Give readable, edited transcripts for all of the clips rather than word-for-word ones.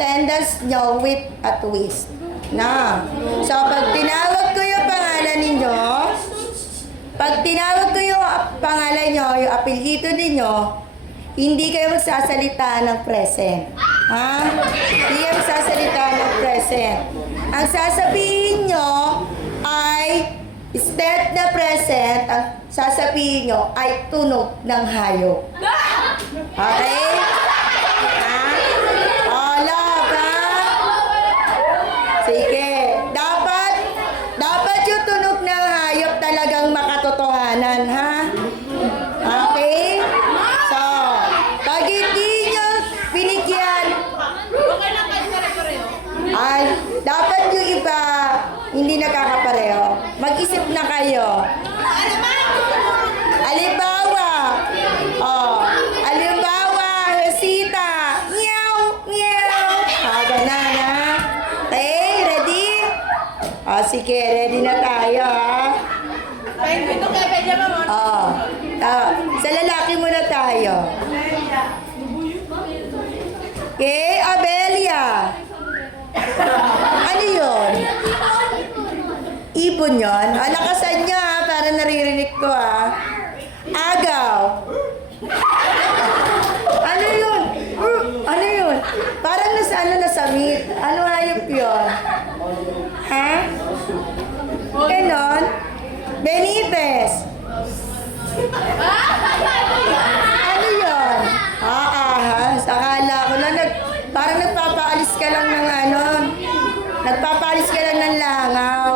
attendance nyo with a twist. Na. So, pag tinawag ko yung pangalan ninyo, yung apelyido ninyo, hindi kayo magsasalita ng present. Ha? Hindi kayo magsasalita ng present. Ang sasabihin nyo ay instead na present, ang sasabihin nyo ay tunog ng hayop. Okay? Ha? O, love, ha? Sige. Dapat yung tunog ng hayop talagang makatotohanan, ha? Okay? So, pag hindi nyo binigyan, ay, dapat yung iba hindi nakakapareho. Mag-isip na kayo. Halimbawa, Rosita. Meow, meow. Ganun, ha? Okay, ready? Sige, ready na tayo, ha? Sa lalaki muna tayo. Okay, Abelia. Ano yun? Ibon yun? Lakasan niya, ha? Para naririnig ko, ha? Agaw. Ano yun? Ano yun? Parang nasa meat. Ano hayop yun? Ha? Ganon? Benitez. Ano yun? Sakala ko na parang nagpapaalis ka lang ng ano. Nagpapaalis ka lang ng langaw.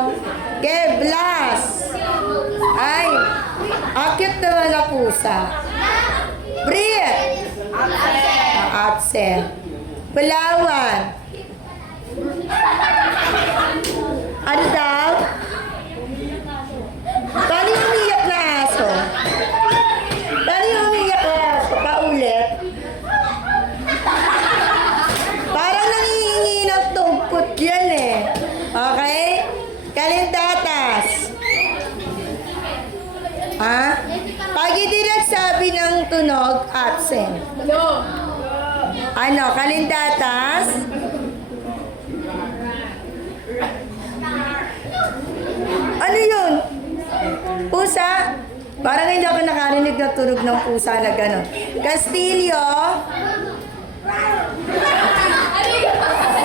Okay, Blas. Ay, akit naman na pusa. Brit. Absent. Palawan. Ano daw? Paano yung umiyak na aso? Paano yung umiyak na aso? Paulit. Parang nangihingi ng tungkot yan eh. Okay? Kalintatas. Ha? Pag hindi nagsabi ng tunog, absent. Ano? Kalintatas? Ano yun? Pusa? Parang hindi ako nakarinig ng tunog ng pusa na gano'n. Castillo?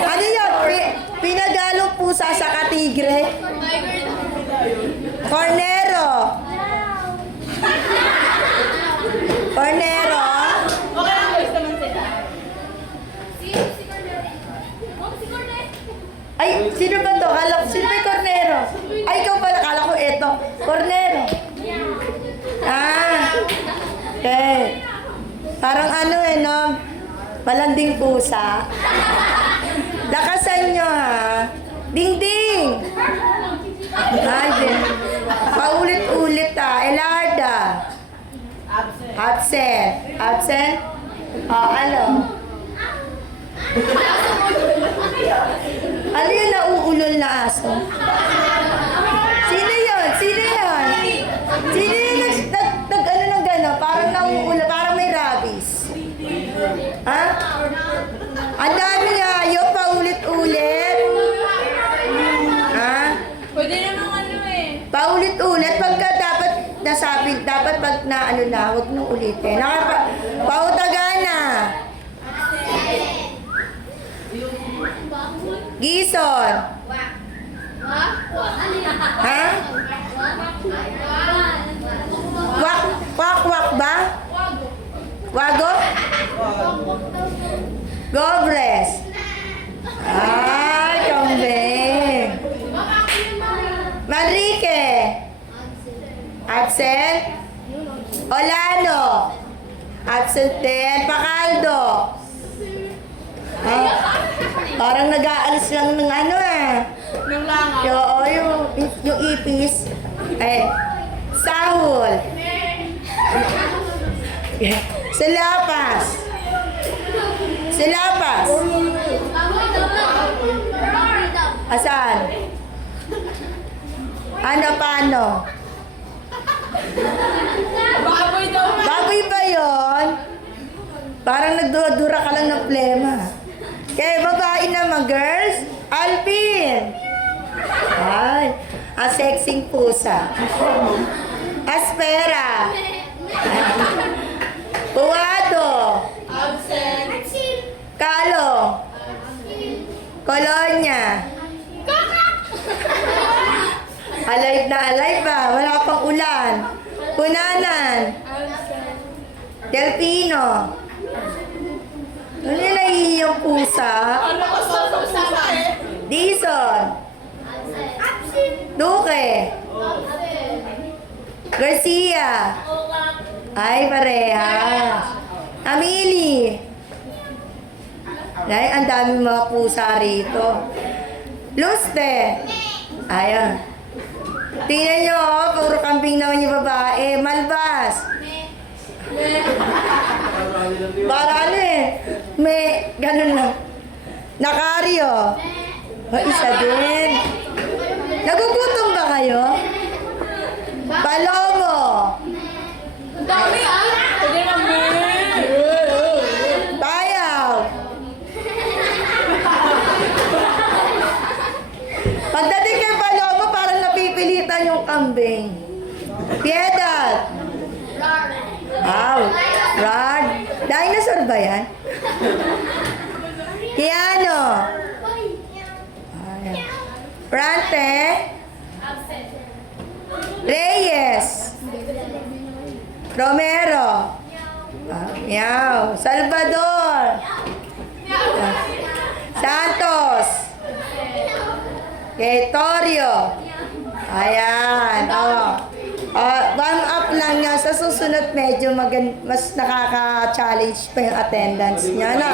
Ano yun? Pinagalong pusa sa katigre? Cornero? Cornero? Ay, sino ba to? Sino ba yung Cornero? Ay, ikaw pala. Kala ko eto. Cornero. Okay. Parang ano no? Malanding pusa. Lakasan nyo, ha? Ding-ding! Paulit-ulit, ha? Elarda. Absent. Absent? Ano? Ano yung nauulol na aso? Sino yun? Sino yun? Sino yung ano ng gano'n? Parang nauulol, parang may rabies. Ha? Ang dami nga yun, paulit-ulit. Ha? Pwede naman ano eh. Paulit-ulit, pagka dapat pag na ano na, huwag nung ulitin. Pautagana. Gison. Ha? Wak ba? Wago? Gobres. Ay, kambing. Manrique. Absent. Olano. Absent din. Pacaldo. Parang nag-aalis lang ng ano Ng langaw. yung ipis. Sahol. Silapas. Silapas. Asan? Ano, paano? Baboy daw. Baboy ba yun? Parang nagdura ka lang ng plema. Okay, babae naman, girls. Alvin. Ay, ang sexing pusa. Aspera. Puwado. Kalo. Kolonya. Alive na alive ba? Wala pang ulan. Punanan. Delpino. Ano yung nahihiyang pusa? Ano ko sa pusa eh? Dison. Duque. Garcia. Ay, parehas. Amili. Ay, ang dami mga pusa rito. Luste. Ayan. Tingnan nyo, oh, puro kambing naman yung babae. Malbas. Para ano eh. May, ganun lang. Nakaryo. Isa din. Nagugutom ba kayo? Palomo. Ang dami ah! Pwede naman. Bayaw. Pagdating kay Palomo, parang napipilitan yung kambing. Piedad. Wow. Rod. Dinosaur ba yan? Piano. Ayan. Prante. Reyes. Romero. Meow. Salvador. Santos. Torio. Ayan. Warm up lang niya. Sa susunod medyo mas nakaka-challenge pa yung attendance niya. No?